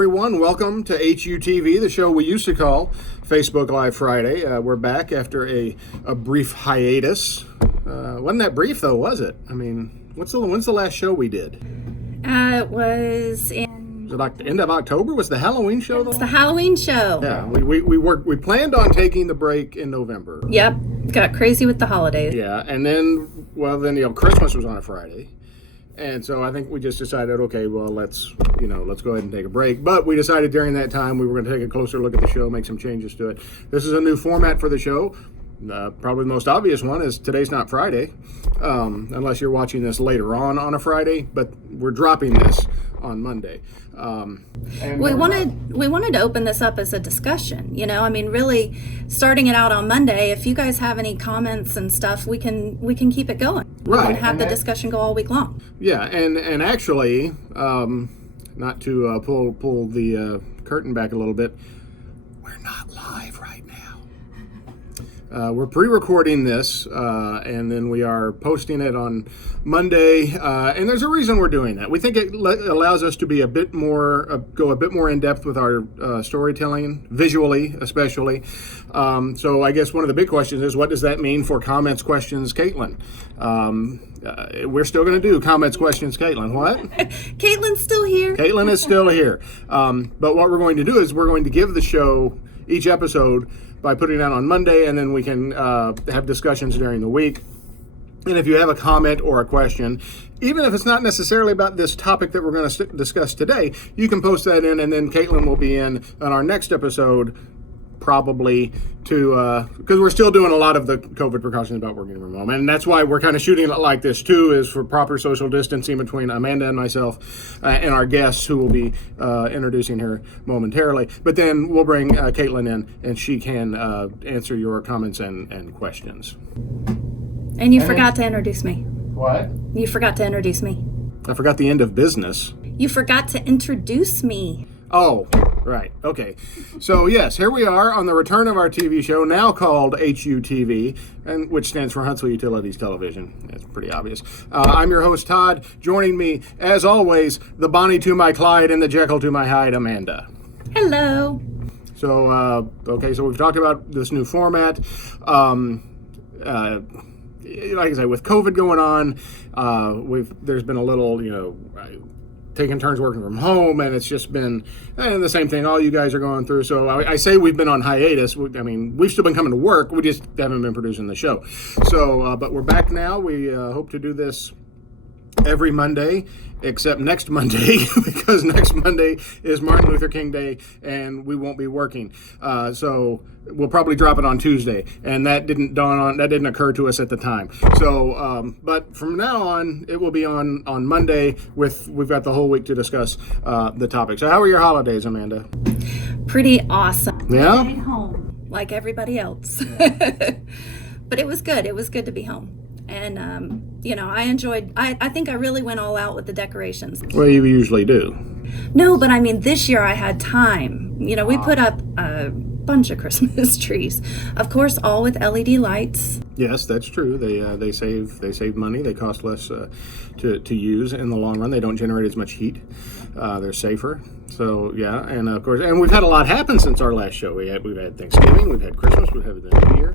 everyone. Welcome to HUTV, the show we used to call Facebook Live Friday. We're back after a brief hiatus. Wasn't that brief, though, was it? I mean, when's the last show we did? It was in... Was it like the end of October? Was the Halloween show, though? It's the Halloween show. Yeah, we planned on taking the break in November. Yep, got crazy with the holidays. Yeah, and then Christmas was on a Friday. And so I think we just decided, okay, well, let's go ahead and take a break. But we decided during that time we were going to take a closer look at the show, make some changes to it. This is a new format for the show. Probably the most obvious one is today's not Friday, unless you're watching this later on a Friday. But we're dropping this on Monday. We wanted to open this up as a discussion. I mean, really starting it out on Monday. If you guys have any comments and stuff, we can keep it going. Right, we can have the discussion go all week long. Yeah, and actually, not to pull the curtain back a little bit, we're not live right now. We're pre-recording this, and then we are posting it on Monday. And there's a reason we're doing that. We think it allows us to be go a bit more in depth with our storytelling, visually especially. So I guess one of the big questions is, what does that mean for comments, questions, Caitlin? We're still going to do comments, questions, Caitlin. What? Caitlin's still here. Caitlin is still here. But what we're going to do is we're going to give the show each episode by putting it out on Monday, and then we can have discussions during the week. And if you have a comment or a question, even if it's not necessarily about this topic that we're going to discuss today, you can post that in, and then Caitlin will be in on our next episode, probably to, because we're still doing a lot of the COVID precautions about working from home. And that's why we're kind of shooting it like this too, is for proper social distancing between Amanda and myself and our guests, who will be introducing her momentarily. But then we'll bring Caitlin in, and she can answer your comments and questions. And you forgot to introduce me. What? You forgot to introduce me. I forgot the end of business. You forgot to introduce me. Oh, right. Okay. So, yes, here we are on the return of our TV show, now called HUTV, and which stands for Huntsville Utilities Television. It's pretty obvious. I'm your host, Todd. Joining me, as always, the Bonnie to my Clyde and the Jekyll to my Hyde, Amanda. Hello. So, so we've talked about this new format. Like I say, with COVID going on, there's been a little, taking turns working from home, and it's just been the same thing all you guys are going through. So I say we've been on hiatus. We've still been coming to work. We just haven't been producing the show. So, but we're back now. We hope to do this every Monday, except next Monday, because next Monday is Martin Luther King Day, and we won't be working. So we'll probably drop it on Tuesday, and that didn't occur to us at the time. So, but from now on, it will be on Monday. We've got the whole week to discuss the topic. So, how were your holidays, Amanda? Pretty awesome. Yeah. Stayed home like everybody else, but it was good. It was good to be home. And, I enjoyed, I think I really went all out with the decorations. Well, you usually do. No, but I mean, this year I had time. We put up a bunch of Christmas trees. Of course, all with LED lights. Yes, that's true. They save money. They cost less to use in the long run. They don't generate as much heat. They're safer. So, yeah, and of course, and we've had a lot happen since our last show. We've had Thanksgiving, we've had Christmas, we've had the New Year.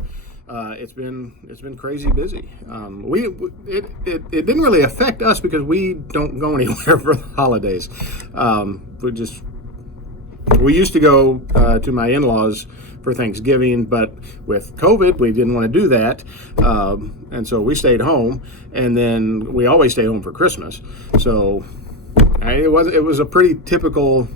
It's been crazy busy. It didn't really affect us because we don't go anywhere for the holidays. We used to go to my in-laws for Thanksgiving, but with COVID, we didn't want to do that, and so we stayed home. And then we always stay home for Christmas. So it was a pretty typical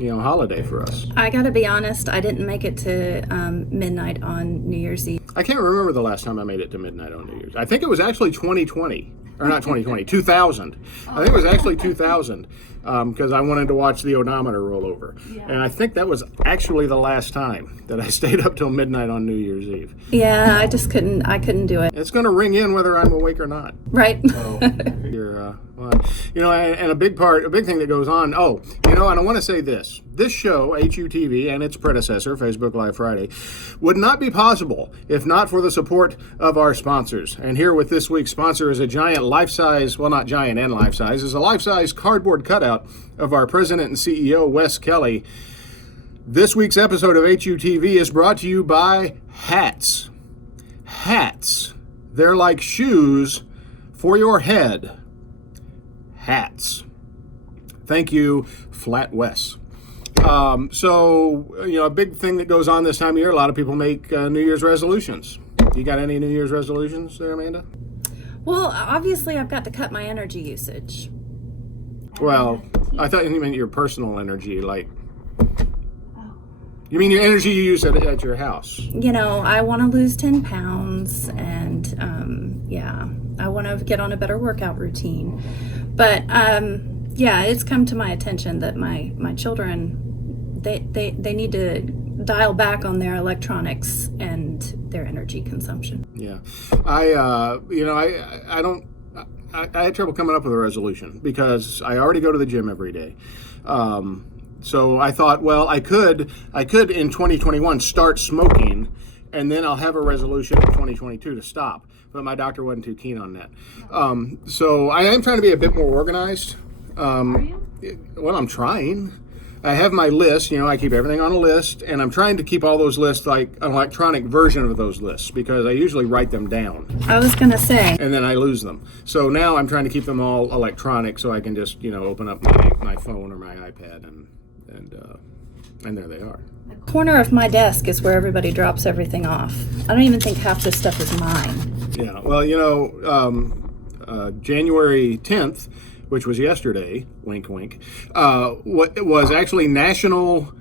holiday for us. I gotta be honest, I didn't make it to midnight on New Year's Eve. I can't remember the last time I made it to midnight on New Year's. I think it was actually 2020. Or not 2020, 2000. I think it was actually 2000, because I wanted to watch the odometer roll over. Yeah. And I think that was actually the last time that I stayed up till midnight on New Year's Eve. Yeah, I couldn't do it. It's going to ring in whether I'm awake or not. Right. So, and a big thing that goes on, and I want to say this. This show, HUTV, and its predecessor, Facebook Live Friday, would not be possible if not for the support of our sponsors. And here with this week's sponsor is a giant life-size, well, not giant and life-size, is a life-size cardboard cutout out of our president and CEO, Wes Kelly. This week's episode of HUTV is brought to you by hats. Hats. They're like shoes for your head. Hats. Thank you, Flat Wes. A big thing that goes on this time of year, a lot of people make New Year's resolutions. You got any New Year's resolutions there, Amanda? Well, obviously I've got to cut my energy usage. Well, I thought you meant your personal energy, like... You mean your energy you use at your house? You know, I want to lose 10 pounds and, I want to get on a better workout routine. But, it's come to my attention that my children, they need to dial back on their electronics and their energy consumption. Yeah. I had trouble coming up with a resolution because I already go to the gym every day. So I thought, well, I could in 2021 start smoking, and then I'll have a resolution in 2022 to stop. But my doctor wasn't too keen on that. So I am trying to be a bit more organized. Are you? Well, I'm trying. I have my list. I keep everything on a list, and I'm trying to keep all those lists like an electronic version of those lists because I usually write them down. I was going to say. And then I lose them. So now I'm trying to keep them all electronic so I can just, open up my phone or my iPad and there they are. The corner of my desk is where everybody drops everything off. I don't even think half this stuff is mine. Yeah, well, January 10th, which was yesterday, wink, wink, was actually National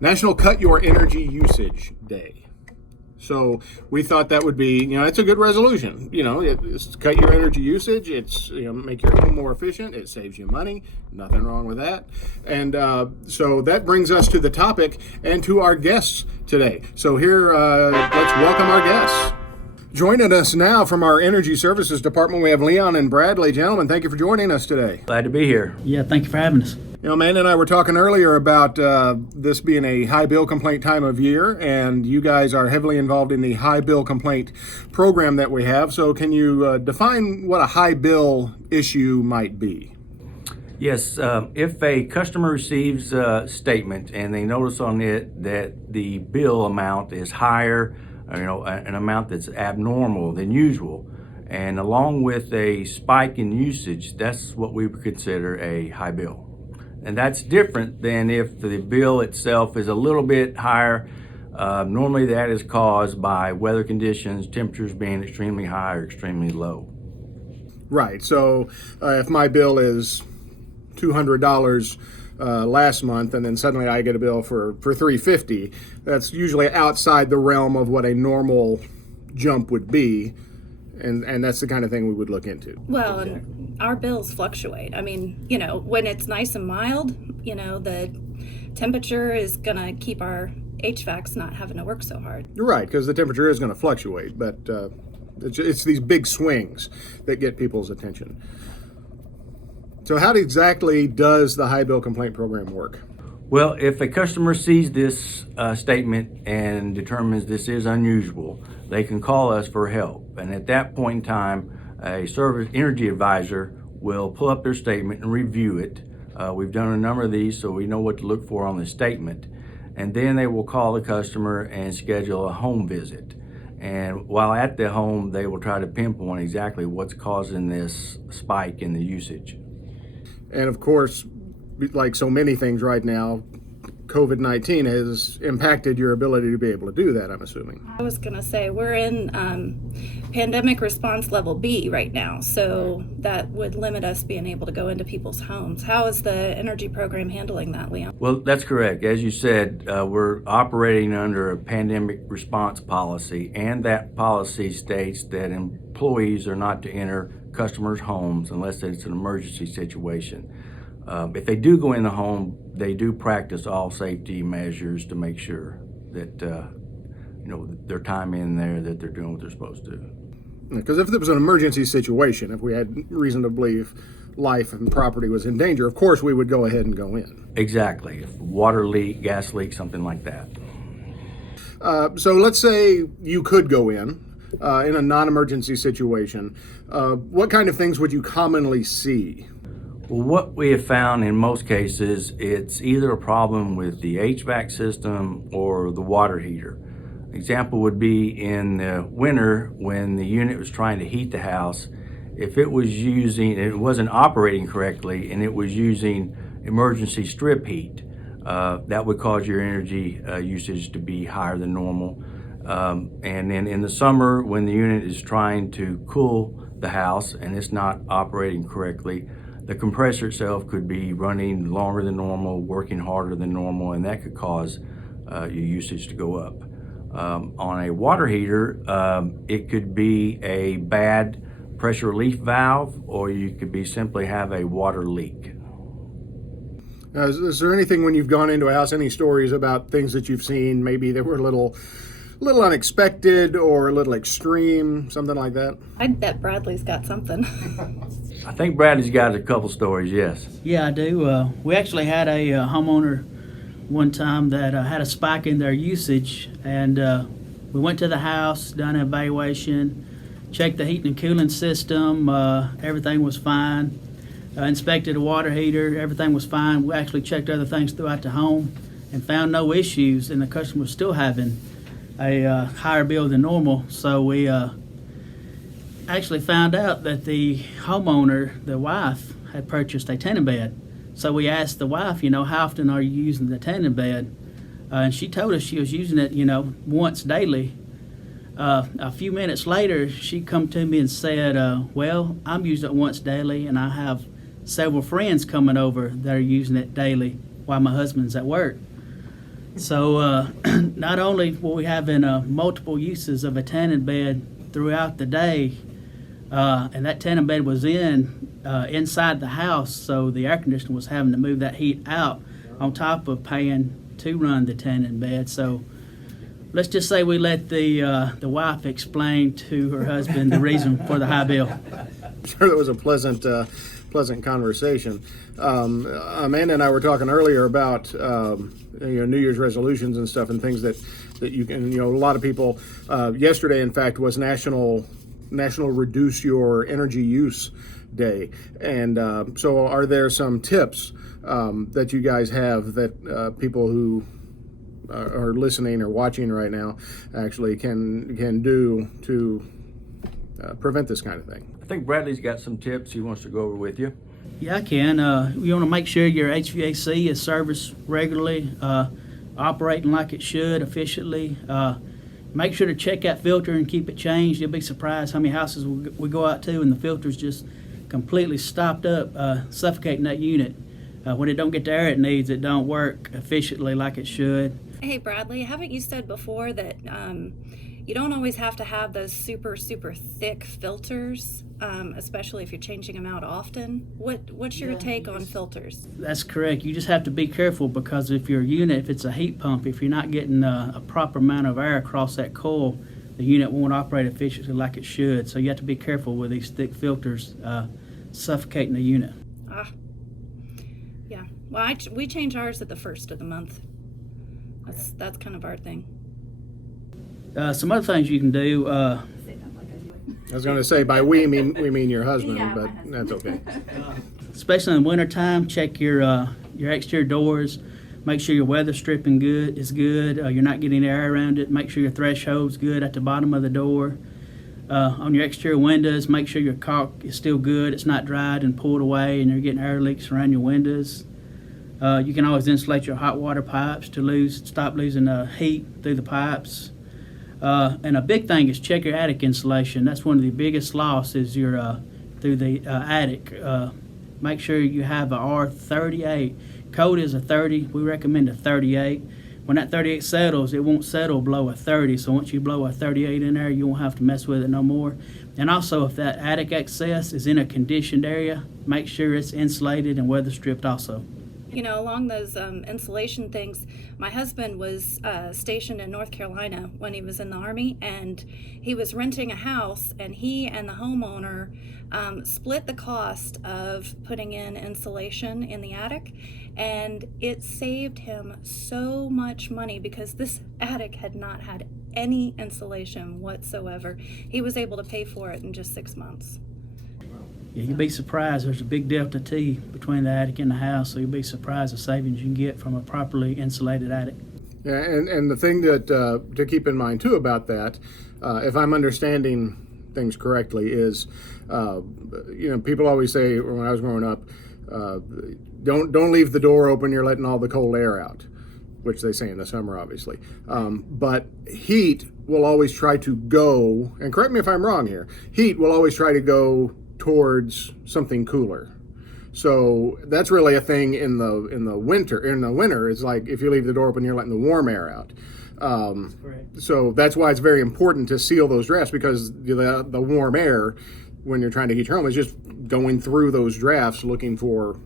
Cut Your Energy Usage Day. So we thought that would be, it's a good resolution. It's cut your energy usage. It's, make your home more efficient. It saves you money. Nothing wrong with that. And so that brings us to the topic and to our guests today. So here, let's welcome our guests. Joining us now from our Energy Services Department, we have Leon and Bradley. Gentlemen, thank you for joining us today. Glad to be here. Yeah, thank you for having us. Amanda and I were talking earlier about this being a high bill complaint time of year, and you guys are heavily involved in the high bill complaint program that we have. So can you define what a high bill issue might be? Yes, if a customer receives a statement and they notice on it that the bill amount is higher, an amount that's abnormal than usual, and along with a spike in usage, that's what we would consider a high bill. And that's different than if the bill itself is a little bit higher. Normally that is caused by weather conditions, temperatures being extremely high or extremely low. Right. So if my bill is $200 last month and then suddenly I get a bill for $350, that's usually outside the realm of what a normal jump would be. And that's the kind of thing we would look into. Well, and our bills fluctuate. I mean, when it's nice and mild, the temperature is going to keep our HVACs not having to work so hard. You're right, because the temperature is going to fluctuate, but it's these big swings that get people's attention. So how exactly does the high bill complaint program work? Well, if a customer sees this statement and determines this is unusual, they can call us for help. And at that point in time, a service energy advisor will pull up their statement and review it. We've done a number of these, so we know what to look for on the statement. And then they will call the customer and schedule a home visit. And while at the home, they will try to pinpoint exactly what's causing this spike in the usage. And of course, like so many things right now, COVID-19 has impacted your ability to be able to do that, I'm assuming. I was going to say, we're in pandemic response level B right now, so that would limit us being able to go into people's homes. How is the energy program handling that, Leon? Well, that's correct. As you said, we're operating under a pandemic response policy, and that policy states that employees are not to enter customers' homes unless it's an emergency situation. If they do go in the home, they do practice all safety measures to make sure that their time in there, that they're doing what they're supposed to. Because if there was an emergency situation, if we had reason to believe life and property was in danger, of course we would go ahead and go in. Exactly. If water leak, gas leak, something like that. So let's say you could go in a non-emergency situation. What kind of things would you commonly see? Well, what we have found in most cases, it's either a problem with the HVAC system or the water heater. Example would be in the winter when the unit was trying to heat the house. If it wasn't operating correctly and it was using emergency strip heat, that would cause your energy usage to be higher than normal. And then in the summer, when the unit is trying to cool the house and it's not operating correctly, the compressor itself could be running longer than normal, working harder than normal, and that could cause your usage to go up. On a water heater, it could be a bad pressure relief valve, or you could simply have a water leak. Is there anything when you've gone into a house, any stories about things that you've seen, maybe that were a little unexpected or a little extreme, something like that? I bet Bradley's got something. I think Bradley's got a couple stories, yes. Yeah, I do. We actually had a homeowner one time that had a spike in their usage, and we went to the house, done an evaluation, checked the heating and cooling system. Everything was fine. Inspected the water heater. Everything was fine. We actually checked other things throughout the home and found no issues, and the customer was still having a higher bill than normal. So we actually found out that the homeowner, the wife, had purchased a tanning bed. So we asked the wife, how often are you using the tanning bed? And she told us she was using it, once daily. A few minutes later, she come to me and said, well, I'm using it once daily, and I have several friends coming over that are using it daily while my husband's at work. So not only were we having multiple uses of a tanning bed throughout the day, and that tanning bed was inside the house, so the air conditioner was having to move that heat out on top of paying to run the tanning bed. So let's just say we let the wife explain to her husband the reason for the high bill. I'm sure that was a pleasant conversation. Amanda and I were talking earlier about New Year's resolutions and stuff, and things that you can, a lot of people, yesterday in fact was National Reduce Your Energy Use Day. And so are there some tips that you guys have that people who are listening or watching right now actually can do to prevent this kind of thing? I think Bradley's got some tips he wants to go over with you. Yeah, I can. You want to make sure your HVAC is serviced regularly, operating like it should, efficiently. Make sure to check that filter and keep it changed. You'll be surprised how many houses we go out to and the filter's just completely stopped up, suffocating that unit. When it don't get the air it needs, it don't work efficiently like it should. Hey, Bradley, haven't you said before that you don't always have to have those super, super thick filters, especially if you're changing them out often? What's your take on filters? That's correct. You just have to be careful, because if your unit, if it's a heat pump, if you're not getting a proper amount of air across that coil, the unit won't operate efficiently like it should. So you have to be careful with these thick filters suffocating the unit. Yeah. Well, we change ours at the first of the month. That's kind of our thing. Some other things you can do. I was going to say, by we mean your husband, but that's okay. Especially in the wintertime, check your exterior doors. Make sure your weather stripping is good. You're not getting air around it. Make sure your threshold's good at the bottom of the door. On your exterior windows, make sure your caulk is still good. It's not dried and pulled away and you're getting air leaks around your windows. You can always insulate your hot water pipes to stop losing heat through the pipes. And a big thing is check your attic insulation. That's one of the biggest losses through the attic. Make sure you have a R38. Code is a 30. We recommend a 38. When that 38 settles, it won't settle below a 30. So once you blow a 38 in there, you won't have to mess with it no more. And also, if that attic access is in a conditioned area, make sure it's insulated and weather stripped also. Along those insulation things, my husband was stationed in North Carolina when he was in the Army, and he was renting a house, and he and the homeowner split the cost of putting in insulation in the attic, and it saved him so much money because this attic had not had any insulation whatsoever. He was able to pay for it in just 6 months. Yeah, you'd be surprised. There's a big delta T between the attic and the house, so you'd be surprised the savings you can get from a properly insulated attic. Yeah, and the thing that to keep in mind too about that, if I'm understanding things correctly, is people always say when I was growing up, don't leave the door open. You're letting all the cold air out, which they say in the summer, obviously. But heat will always try to go, and correct me if I'm wrong here. Heat will always try to go towards something cooler. So that's really a thing in the winter. In the winter, it's like if you leave the door open, you're letting the warm air out. Correct. So that's why it's very important to seal those drafts, because the warm air, when you're trying to heat your home, is just going through those drafts looking for.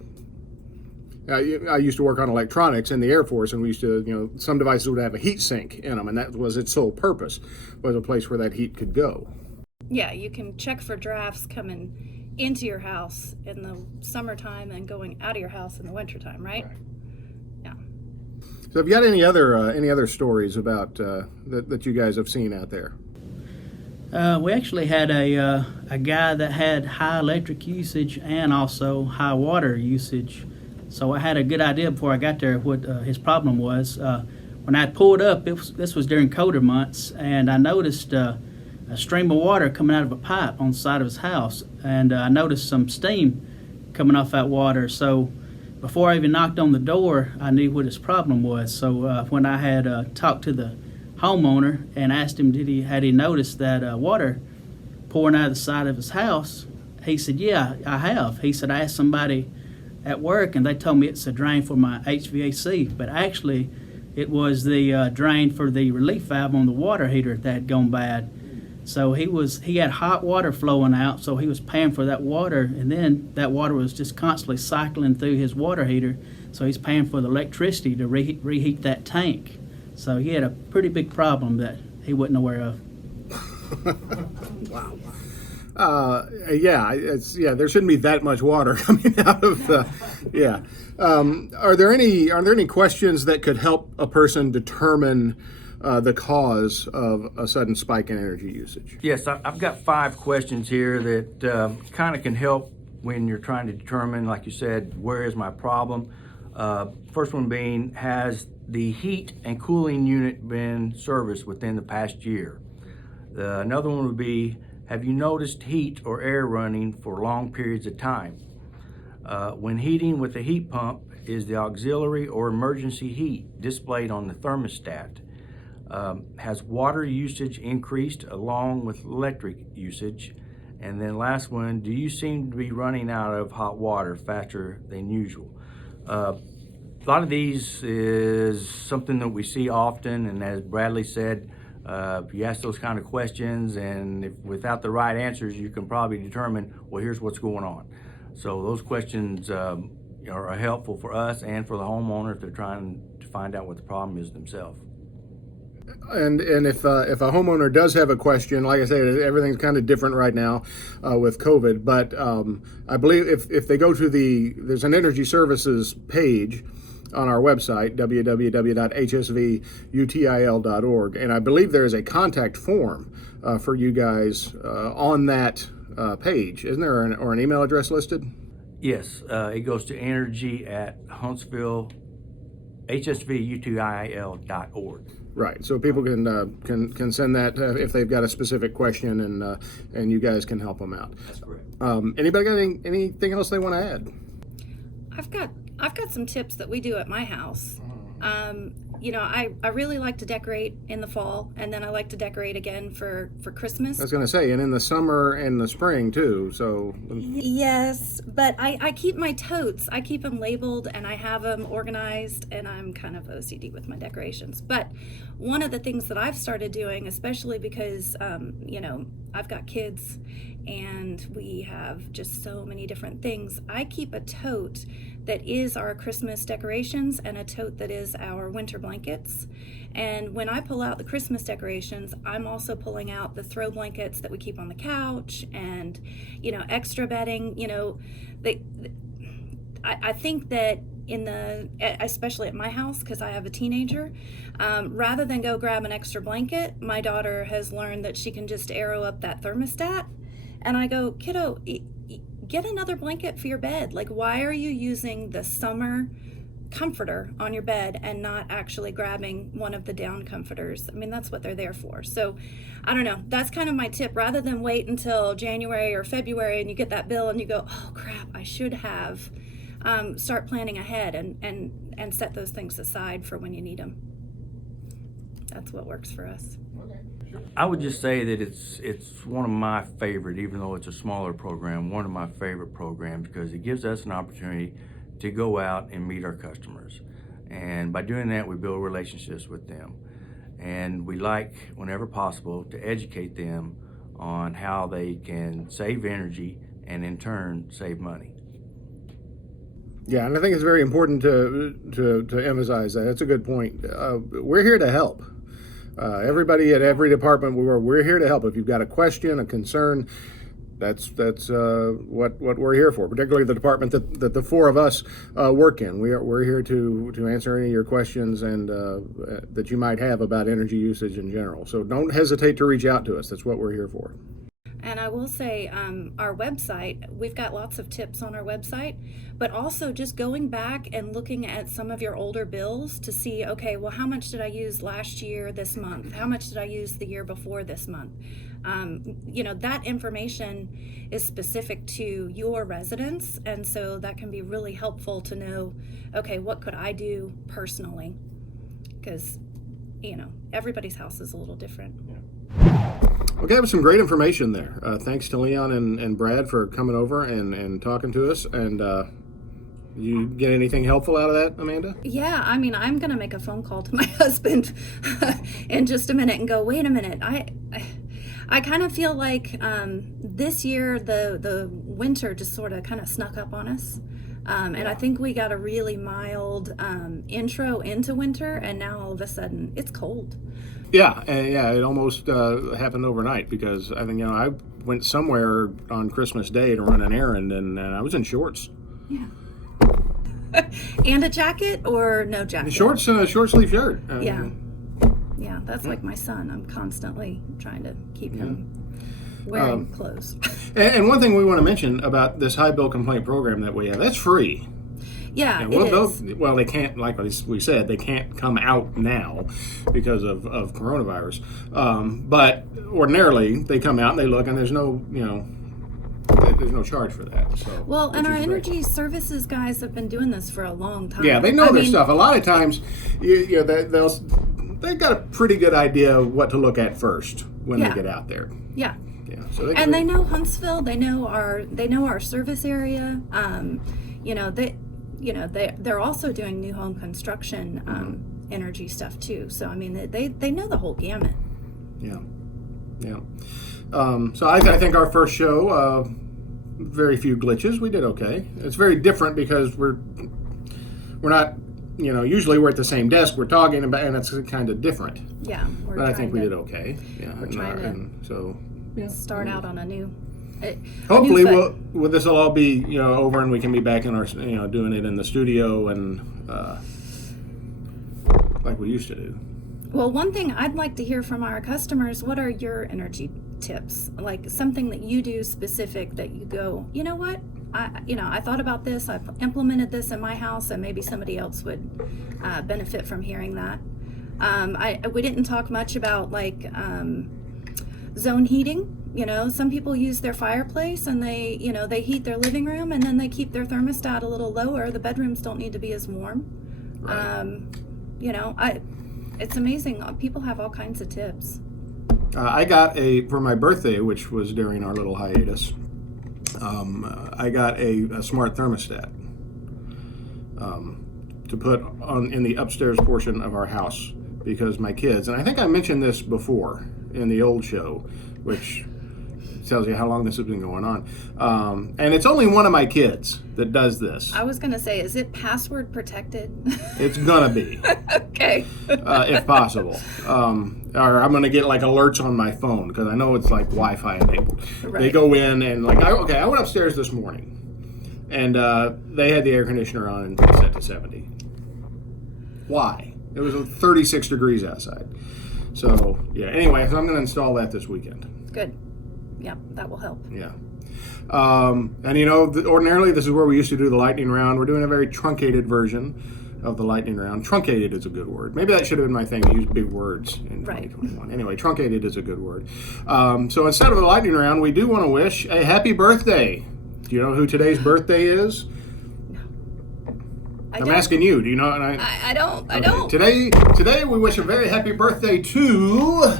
I used to work on electronics in the Air Force, and we used to, some devices would have a heat sink in them, and that was its sole purpose, was a place where that heat could go. Yeah, you can check for drafts coming into your house in the summertime and going out of your house in the wintertime, right? Yeah. So have you got any other stories about that you guys have seen out there? We actually had a guy that had high electric usage and also high water usage. So I had a good idea before I got there what his problem was. When I pulled up, this was during colder months, and I noticed a stream of water coming out of a pipe on the side of his house, and I noticed some steam coming off that water. So before I even knocked on the door, I knew what his problem was. So when I had talked to the homeowner and asked him had he noticed that water pouring out of the side of his house, he said, "Yeah, I have." He said, "I asked somebody at work and they told me it's a drain for my HVAC, but actually it was the drain for the relief valve on the water heater that had gone bad." So he had hot water flowing out, so he was paying for that water, and then that water was just constantly cycling through his water heater, so he's paying for the electricity to reheat that tank. So he had a pretty big problem that he wasn't aware of. Wow. There shouldn't be that much water coming out of the. Yeah. Are there any questions that could help a person determine the cause of a sudden spike in energy usage? Yes, I've got 5 questions here that kind of can help when you're trying to determine, like you said, where is my problem. First one being, has the heat and cooling unit been serviced within the past year? Another one would be, have you noticed heat or air running for long periods of time? When heating with a heat pump, is the auxiliary or emergency heat displayed on the thermostat? Has water usage increased along with electric usage? And then last one, do you seem to be running out of hot water faster than usual? A lot of these is something that we see often, and as Bradley said, if you ask those kind of questions and without the right answers, you can probably determine, well, here's what's going on. So those questions are helpful for us and for the homeowner if they're trying to find out what the problem is themselves. And if a homeowner does have a question, like I said, everything's kind of different right now with COVID. But I believe if they go to there's an energy services page on our website, www.hsvutil.org, and I believe there is a contact form for you guys on that page. Isn't there or an email address listed? Yes, it goes to energy at Huntsville, hsvutil.org. Right, so people can send that if they've got a specific question, and you guys can help them out. That's correct. Anybody got anything else they want to add? I've got some tips that we do at my house. I really like to decorate in the fall, and then I like to decorate again for Christmas. I was going to say, and in the summer and the spring too. So yes, but I keep my totes. I keep them labeled and I have them organized, and I'm kind of OCD with my decorations. But one of the things that I've started doing, especially because I've got kids and we have just so many different things, I keep a tote that is our Christmas decorations and a tote that is our winter blankets. And when I pull out the Christmas decorations, I'm also pulling out the throw blankets that we keep on the couch and, extra bedding. I think that especially at my house, because I have a teenager, rather than go grab an extra blanket, my daughter has learned that she can just arrow up that thermostat. And I go, kiddo, get another blanket for your bed. Like, why are you using the summer comforter on your bed and not actually grabbing one of the down comforters? I mean, that's what they're there for. So I don't know, that's kind of my tip. Rather than wait until January or February and you get that bill and you go, oh crap, I should have, start planning ahead and set those things aside for when you need them. That's what works for us. I would just say that it's one of my favorite, even though it's a smaller program, one of my favorite programs, because it gives us an opportunity to go out and meet our customers. And by doing that, we build relationships with them. And we like, whenever possible, to educate them on how they can save energy and in turn save money. Yeah, and I think it's very important to emphasize that. That's a good point. We're here to help. Everybody at every department we're here to help. If you've got a question, a concern, that's what we're here for. Particularly the department that the four of us work in. We're here to answer any of your questions and that you might have about energy usage in general. So don't hesitate to reach out to us. That's what we're here for. And I will say, our website, we've got lots of tips on our website, but also just going back and looking at some of your older bills to see, okay, well, how much did I use last year, this month? How much did I use the year before this month? That information is specific to your residents, and so that can be really helpful to know, okay, what could I do personally? Because, everybody's house is a little different. Okay, that was some great information there. Thanks to Leon and Brad for coming over and talking to us. And you get anything helpful out of that, Amanda? Yeah, I mean, I'm going to make a phone call to my husband in just a minute and go, wait a minute. I kind of feel like this year the winter just sort of kind of snuck up on us. And I think we got a really mild intro into winter, and now all of a sudden it's cold. Yeah, it almost happened overnight because I think I went somewhere on Christmas Day to run an errand and I was in shorts. Yeah. And a jacket or no jacket? Shorts and a short sleeve shirt. Yeah, that's like my son. I'm constantly trying to keep him wearing clothes. And one thing we want to mention about this high bill complaint program that we have, that's free. Yeah, it is. They can't, like we said, they can't come out now because of coronavirus. But ordinarily, they come out and they look, and there's no charge for that. So, well, and our energy services guys have been doing this for a long time. Yeah, they know their stuff. A lot of times, they've got a pretty good idea of what to look at first when they get out there. Yeah. Yeah. So they know Huntsville. They know our service area. They're also doing new home construction energy stuff too. So I mean, they know the whole gamut. Yeah. So I think our first show, very few glitches. We did okay. It's very different because we're not, usually we're at the same desk, we're talking about, and it's kind of different. Yeah. But I think we did okay. Yeah. We're trying to start out on a new. Hopefully, this will all be over, and we can be back in our doing it in the studio and like we used to do. Well, one thing I'd like to hear from our customers: what are your energy tips? Like something that you do specific that you go, you know what? I thought about this. I've implemented this in my house, and maybe somebody else would benefit from hearing that. We didn't talk much about zone heating. Some people use their fireplace and they heat their living room and then they keep their thermostat a little lower. The bedrooms don't need to be as warm. Right. It's amazing. People have all kinds of tips. I got for my birthday, which was during our little hiatus, I got a smart thermostat to put in the upstairs portion of our house because my kids, and I think I mentioned this before in the old show, which tells you how long this has been going on. And it's only one of my kids that does this. I was going to say, is it password protected? It's going to be. Okay. If possible. Or I'm going to get alerts on my phone because I know it's Wi-Fi enabled. Right. They go in and I went upstairs this morning and they had the air conditioner on and set to 70. Why? It was 36 degrees outside. So, yeah. Anyway, so I'm going to install that this weekend. Good. yeah, that will help. Yeah. And you know, ordinarily this is where we used to do the lightning round. We're doing a very truncated version of the lightning round. Truncated is a good word. Maybe that should have been my thing, to use big words in Right. 2021. Anyway, truncated is a good word. So instead of the lightning round, we do want to wish a happy birthday. Do you know who today's birthday is? I'm asking you. Do you know? And I don't. I okay. don't. Today we wish a very happy birthday to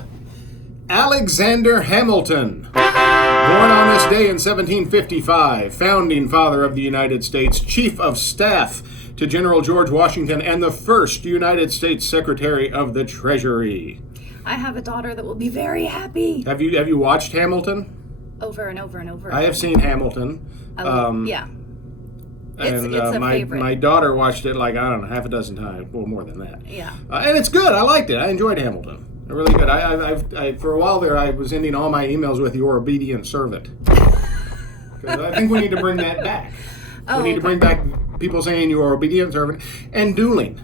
Alexander Hamilton. Born on this day in 1755, founding father of the United States, chief of staff to General George Washington, and the first United States Secretary of the Treasury. I have a daughter that will be very happy. Have you watched Hamilton? Over and over and over. I have seen Hamilton. Yeah. And it's a my favorite. my daughter watched it like, I don't know, half a dozen times, well, more than that. Yeah. And it's good. I liked it. I enjoyed Hamilton. Really good. I for a while there, I was ending all my emails with "your obedient servant." 'Cause I think we need to bring that back. We need to bring back people saying "your obedient servant" and dueling.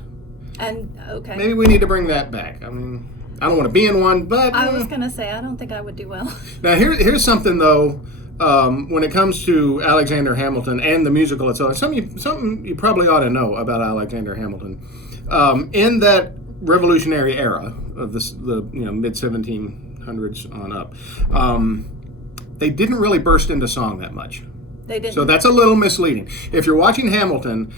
And okay. Maybe we need to bring that back. I mean, I don't want to be in one, but I was gonna say I don't think I would do well. now here's something though. When it comes to Alexander Hamilton and the musical itself, something you probably ought to know about Alexander Hamilton. In that Revolutionary era of the mid 1700s on up, they didn't really burst into song that much. They didn't. So that's a little misleading. If you're watching Hamilton,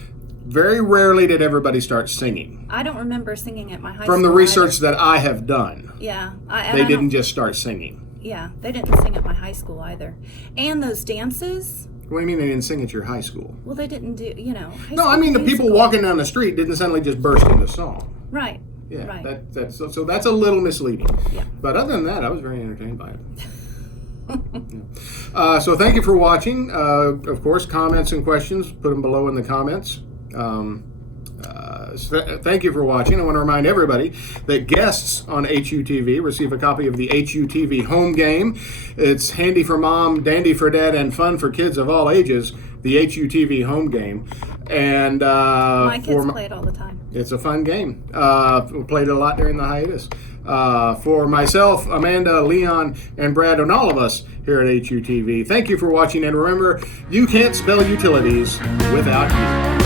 very rarely did everybody start singing. I don't remember singing at my high school. From the research either. that I have done, Yeah. they didn't just start singing. Yeah, they didn't sing at my high school either. And those dances, What do you mean they didn't sing at your high school? well, they didn't do, high No, school I mean the people musical. walking down the street didn't suddenly just burst into song. Right. Yeah, Right. so that's a little misleading. Yeah. But other than that, I was very entertained by it. So thank you for watching. Of course, comments and questions, put them below in the comments. Thank you for watching. I want to remind everybody that guests on HUTV receive a copy of the HUTV home game. It's handy for mom, dandy for dad, and fun for kids of all ages. The HUTV home game. And My kids play it all the time. it's a fun game. We played it a lot during the hiatus. For myself, Amanda, Leon, and Brad, and all of us here at HUTV, thank you for watching. And remember, you can't spell utilities without you.